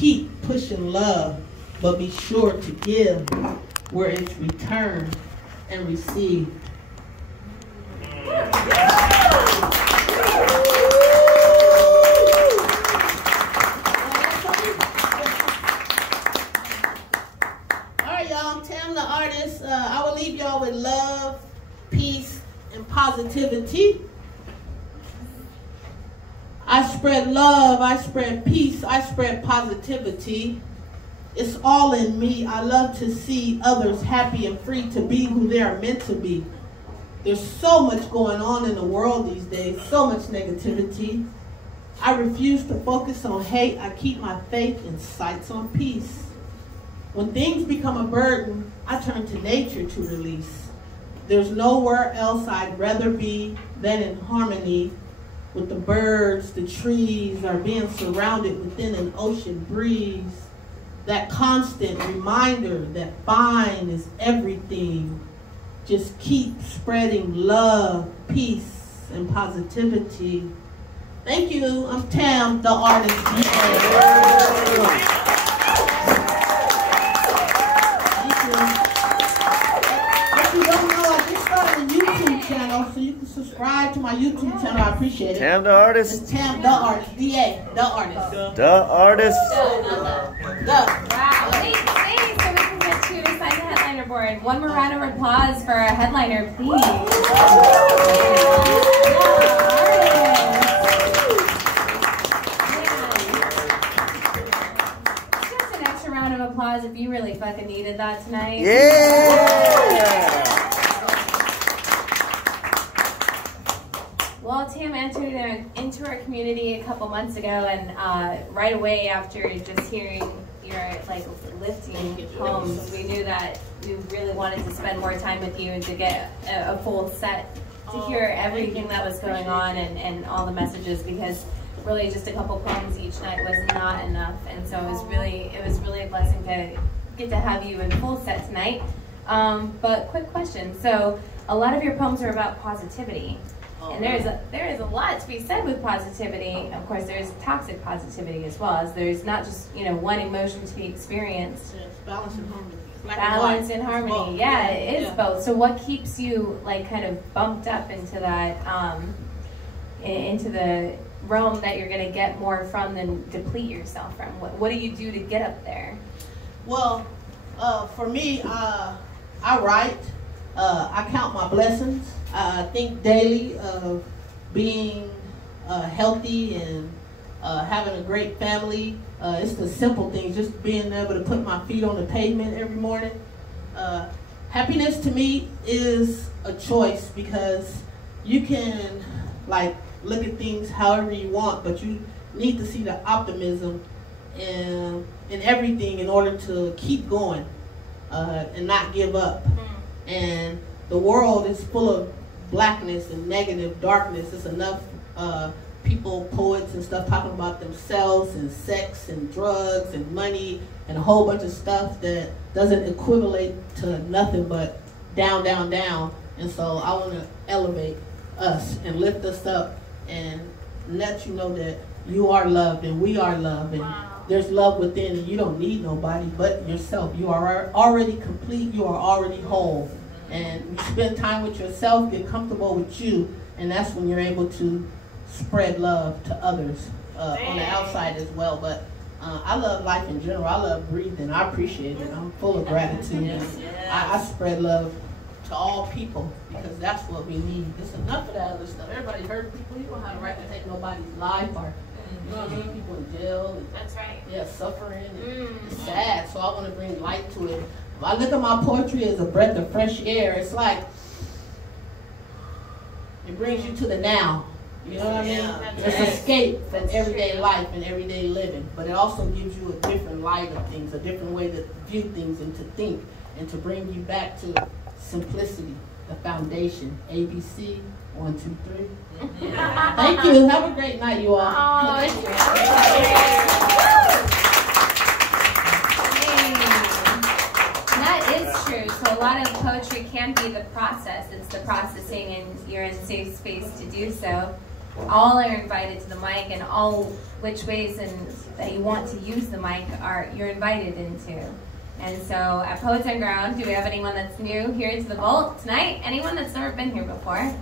keep pushing love, but be sure to give where it's returned and received. I'm Tam the Artist. I will leave y'all with love, peace, and positivity. I spread love, I spread peace, I spread positivity. It's all in me. I love to see others happy and free to be who they are meant to be. There's so much going on in the world these days, so much negativity. I refuse to focus on hate. I keep my faith and sights on peace. When things become a burden, I turn to nature to release. There's nowhere else I'd rather be than in harmony with the birds, the trees, or being surrounded within an ocean breeze. That constant reminder that fine is everything. Just keep spreading love, peace, and positivity. Thank you. I'm Tam, the Artist. Channel, so you can subscribe to my YouTube channel. I appreciate it. Tam the Artist. It's Tam the Artist. D-A, the Artist. The Artist. Wow. Thanks. So we can get to sign the headliner board. One more round of applause for our headliner, please. Just an extra round of applause if you really fucking needed that tonight. Yeah. Well, Tam entered into our community a couple months ago, and right away after just hearing your lifting poems, we knew that we really wanted to spend more time with you and to get a full set to hear everything that was going on and all the messages, because really just a couple poems each night was not enough, and so it was really a blessing to get to have you in full set tonight. But quick question: so a lot of your poems are about positivity. And there is a lot to be said with positivity. Of course, there's toxic positivity as well, as there's not just one emotion to be experienced. Yes, balance and harmony. Balance and harmony. Yeah, it is both. So what keeps you kind of bumped up into that, into the realm that you're going to get more from than deplete yourself from? What do you do to get up there? Well, for me, I write. I count my blessings. I think daily of being healthy and having a great family. It's the simple things, just being able to put my feet on the pavement every morning. Happiness to me is a choice, because you can look at things however you want, but you need to see the optimism in everything in order to keep going and not give up. And the world is full of blackness and negative darkness. It's enough people, poets and stuff talking about themselves and sex and drugs and money and a whole bunch of stuff that doesn't equivalent to nothing but down, down, down. And so I want to elevate us and lift us up and let you know that you are loved and we are loved, and there's love within, and you don't need nobody but yourself. You are already complete. You are already whole. And you spend time with yourself, get comfortable with you, and that's when you're able to spread love to others on the outside as well. But I love life in general. I love breathing. I appreciate it. I'm full of gratitude. I spread love to all people, because that's what we need. It's enough of that other stuff. Everybody hurt people. You don't have a right to take nobody's life, or you know what I mean? People in jail. And, that's right. Yeah, suffering. And it's sad. So I want to bring light to it. I look at my poetry as a breath of fresh air. It's like it brings you to the now. You know what I mean? It's escape from everyday life and everyday living. But it also gives you a different light of things, a different way to view things and to think, and to bring you back to simplicity, the foundation. ABC, 1, 2, 3. Thank you. Have a great night, you all. Oh, true. So a lot of poetry can be the process. It's the processing, and you're in a safe space to do so. All are invited to the mic, and all which ways and that you want to use the mic you're invited into. And so at Poets on Ground, do we have anyone that's new here to the vault tonight? Anyone that's never been here before?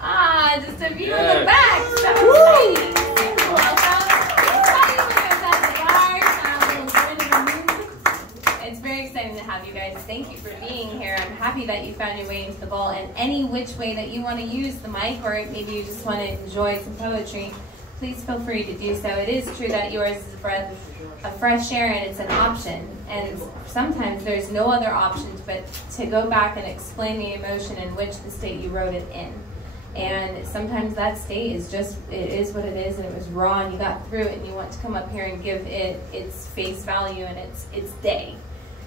Ah, just a few in the back. So exciting. Welcome. It's very exciting to have you guys. Thank you for being here. I'm happy that you found your way into the vault, and any which way that you want to use the mic, or maybe you just want to enjoy some poetry, please feel free to do so. It is true that yours is a breath of fresh air, and it's an option. And sometimes there's no other option but to go back and explain the emotion in which the state you wrote it in. And sometimes that state is just, it is what it is, and it was raw, and you got through it, and you want to come up here and give it its face value and its day.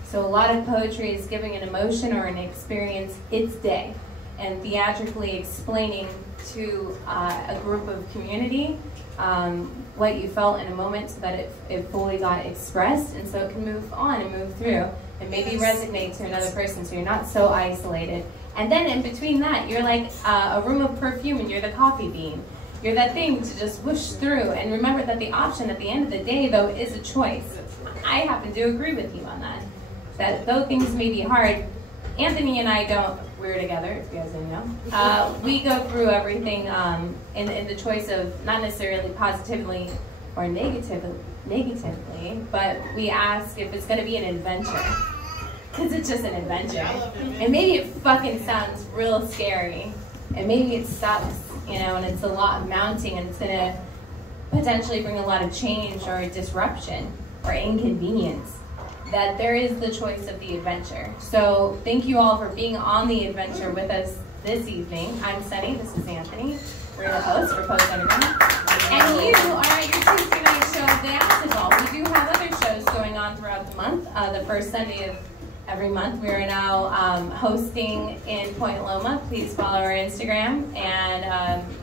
So a lot of poetry is giving an emotion or an experience its day, and theatrically explaining to a group of community what you felt in a moment, so that it fully got expressed, and so it can move on and move through and maybe resonate to another person, so you're not so isolated. And then in between that, you're like a room of perfume, and you're the coffee bean. You're that thing to just whoosh through. And remember that the option at the end of the day, though, is a choice. I happen to agree with you on that. That though things may be hard, Anthony and I don't, we're together, if you guys didn't know. We go through everything in the choice of not necessarily positively or negatively, but we ask if it's going to be an adventure. Because it's just an adventure. And maybe it fucking sounds real scary. And maybe it sucks, you know, and it's a lot mounting, and it's going to potentially bring a lot of change or disruption or inconvenience. That there is the choice of the adventure. So thank you all for being on the adventure with us this evening. I'm Sunny, this is Anthony. We're the hosts for Poets Underground. And you are at your Tuesday night show at the Acid Hall. We do have other shows going on throughout the month. The first Sunday of every month. We are now hosting in Point Loma. Please follow our Instagram, and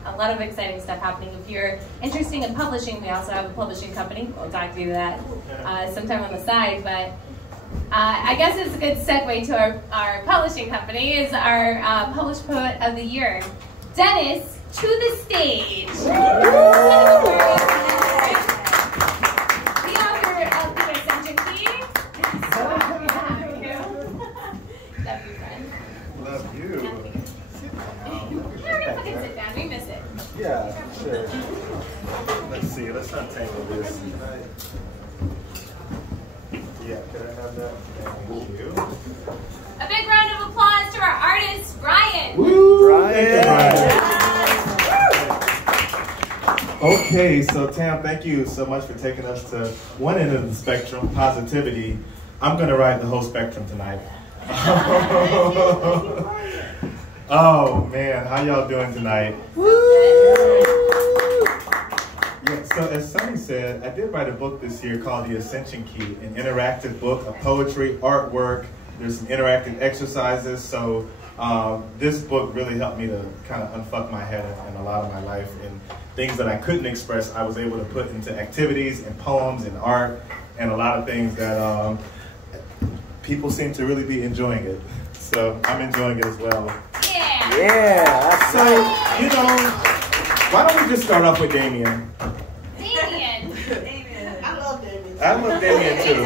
a lot of exciting stuff happening. If you're interested in publishing, we also have a publishing company. We'll talk to you that sometime on the side, but I guess it's a good segue to our publishing company. Is our Published Poet of the Year, Dennis, to the stage. Yeah, sure. Let's see, let's untangle this. Yeah, can I have that? Thank you. A big round of applause to our artist, Ryan. Woo! Ryan. Okay, so Tam, thank you so much for taking us to one end of the spectrum, positivity. I'm going to ride the whole spectrum tonight. Oh man, how y'all doing tonight? Woo! Yeah, so as Sunny said, I did write a book this year called The Ascension Key, an interactive book of poetry, artwork. There's some interactive exercises. So this book really helped me to kind of unfuck my head in a lot of my life, and things that I couldn't express, I was able to put into activities and poems and art, and a lot of things that people seem to really be enjoying it. So I'm enjoying it as well. Yeah. So, you know, why don't we just start off with Damien? Damien. I love Damien. I love Damien too.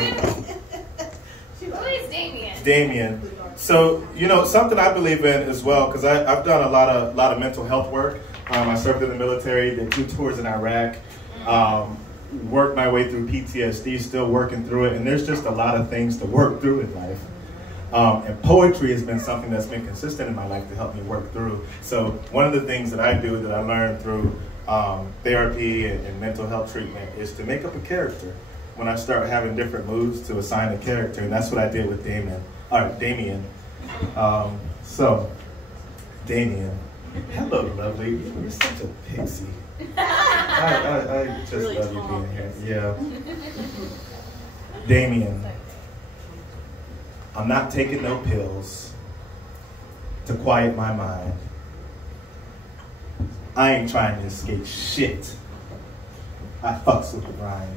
Who is Damien? Damien. So, you know, something I believe in as well, because I've done a lot of mental health work. I served in the military, did 2 tours in Iraq, worked my way through PTSD, still working through it, and there's just a lot of things to work through in life. And poetry has been something that's been consistent in my life to help me work through. So one of the things that I do that I learned through therapy and mental health treatment is to make up a character. When I start having different moods, to assign a character, and that's what I did with Damien. Damien. So, Damien. Hello, lovely. You're such a pixie. I just really love you being here. Yeah. Damien. I'm not taking no pills to quiet my mind. I ain't trying to escape shit. I fucks with the grind.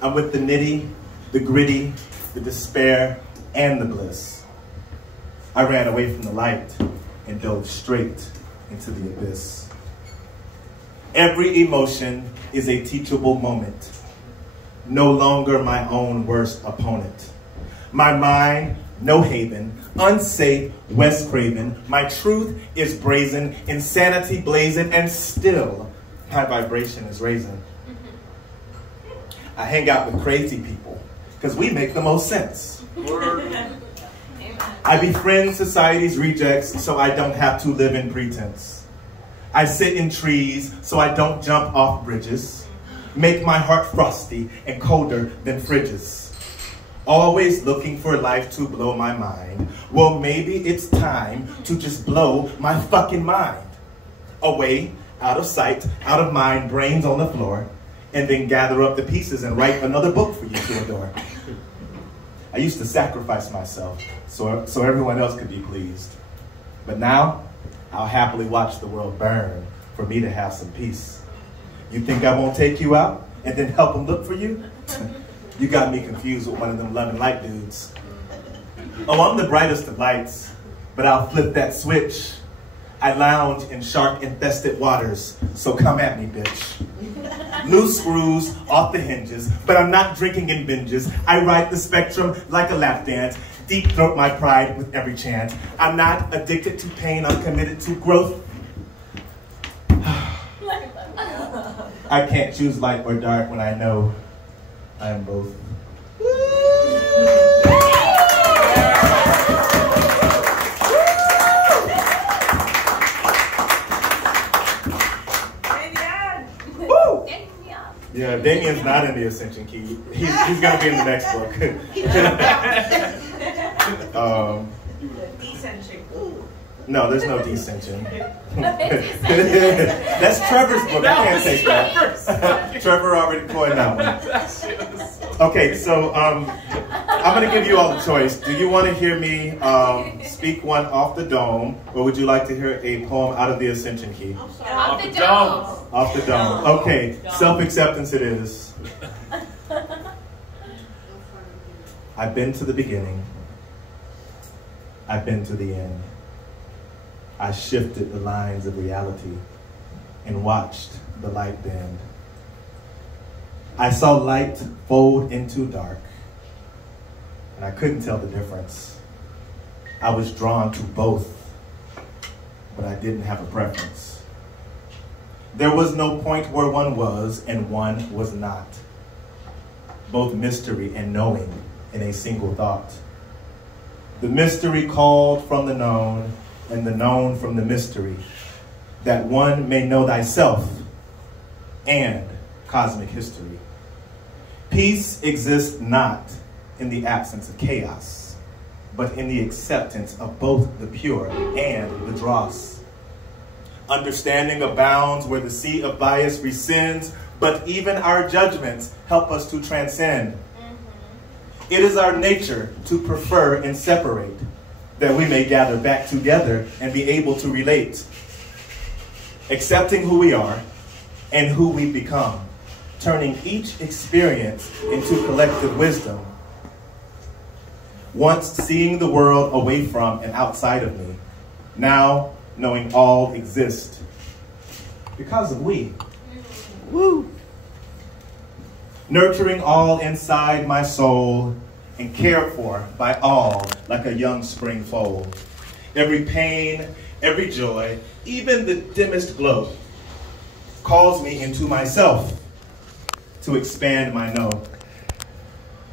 I'm with the nitty, the gritty, the despair, and the bliss. I ran away from the light and dove straight into the abyss. Every emotion is a teachable moment. No longer my own worst opponent. My mind, no haven, unsafe, West Craven. My truth is brazen, insanity blazing, and still my vibration is raising. I hang out with crazy people because we make the most sense. I befriend society's rejects so I don't have to live in pretense. I sit in trees so I don't jump off bridges. Make my heart frosty and colder than fridges. Always looking for life to blow my mind. Well, maybe it's time to just blow my fucking mind. Away, out of sight, out of mind, brains on the floor, and then gather up the pieces and write another book for you to adore. I used to sacrifice myself so everyone else could be pleased. But now, I'll happily watch the world burn for me to have some peace. You think I won't take you out and then help them look for you? You got me confused with one of them loving light dudes. Oh, I'm the brightest of lights, but I'll flip that switch. I lounge in shark-infested waters, so come at me, bitch. Loose screws off the hinges, but I'm not drinking in binges. I ride the spectrum like a lap dance, deep throat my pride with every chant. I'm not addicted to pain, I'm committed to growth. I can't choose light or dark when I know I am both. Yeah, Damien's not in the Ascension Key. He's gonna be in the next book. Descension. No, there's no descension. That's Trevor's book. I can't take that. Trevor already coined that one. Okay, so I'm gonna give you all a choice. Do you want to hear me speak one off the dome, or would you like to hear a poem out of the Ascension Key? Off the dome. Off the dome. Okay, self-acceptance it is. I've been to the beginning. I've been to the end. I shifted the lines of reality and watched the light bend. I saw light fold into dark, and I couldn't tell the difference. I was drawn to both, but I didn't have a preference. There was no point where one was and one was not. Both mystery and knowing in a single thought. The mystery called from the known, and the known from the mystery, that one may know thyself and cosmic history. Peace exists not in the absence of chaos, but in the acceptance of both the pure and the dross. Understanding abounds where the sea of bias rescinds, but even our judgments help us to transcend. It is our nature to prefer and separate, that we may gather back together and be able to relate. Accepting who we are and who we become, turning each experience into collective wisdom. Once seeing the world away from and outside of me, now knowing all exist because of we. Woo! Nurturing all inside my soul and cared for by all like a young spring foal. Every pain, every joy, even the dimmest glow calls me into myself to expand my know.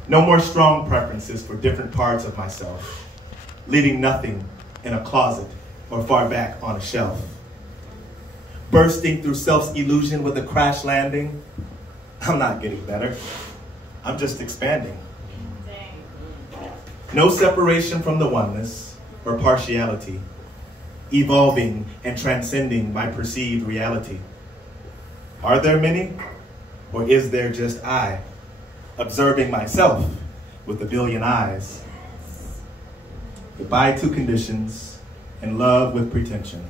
No more strong preferences for different parts of myself, leaving nothing in a closet or far back on a shelf. Bursting through self's illusion with a crash landing, I'm not getting better, I'm just expanding. No separation from the oneness or partiality, evolving and transcending my perceived reality. Are there many, or is there just I, observing myself with a billion eyes? Goodbye to conditions and love with pretension,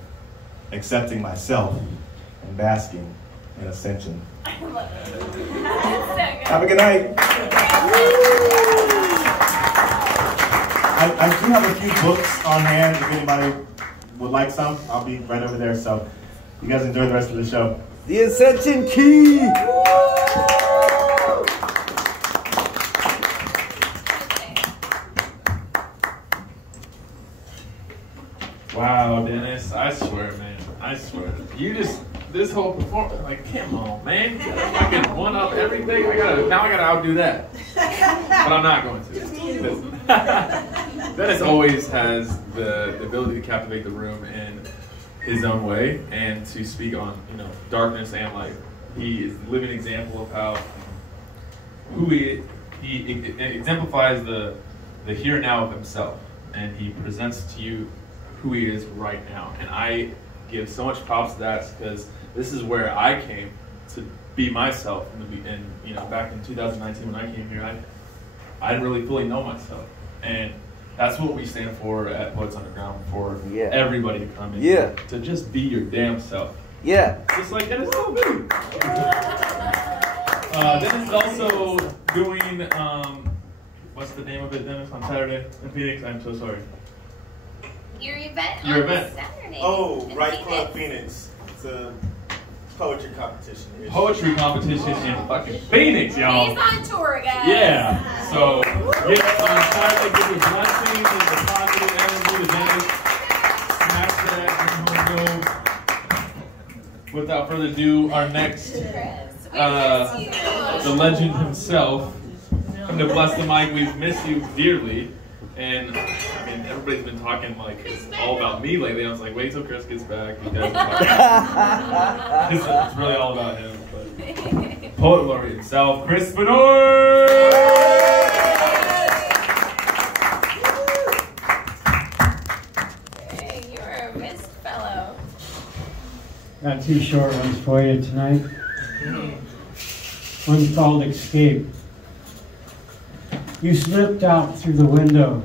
accepting myself and basking in ascension. Have a good night. I do have a few books on hand. If anybody would like some, I'll be right over there. So you guys enjoy the rest of the show. The Ascension Key. Wow, Dennis, I swear, man, I swear. You just, this whole performance, like, come on, man. I can one up everything. Now I gotta outdo that. But I'm not going to. Dennis always has the ability to captivate the room in his own way and to speak on, darkness and light. He is a living example of how, he exemplifies the here and now of himself, and he presents to you who he is right now. And I give so much props to that because this is where I came to be myself and back in 2019 when I came here, I didn't really fully know myself. And that's what we stand for at Poets Underground, for everybody to come in to just be your damn self. Yeah. Just like Dennis told me. Dennis is also doing, what's the name of it, Dennis, on Saturday in Phoenix? I'm so sorry. Your event on Saturday. Oh, Right Club Phoenix. It's a poetry competition. Poetry competition in fucking Phoenix, y'all. He's on tour, guys. Yeah. So, Saturday, give your blessings and the positive energy to Dennis. Smash that. Without further ado, our next, the legend himself, come to bless the mic. We've missed you dearly. And everybody's been talking like all about me lately. I was like, wait till Chris gets back. You guys are it's really all about him. But Poet Laureate himself, Chris Benoit! Hey, you're a missed fellow. Got two short ones for you tonight. One's called Escape. You slipped out through the window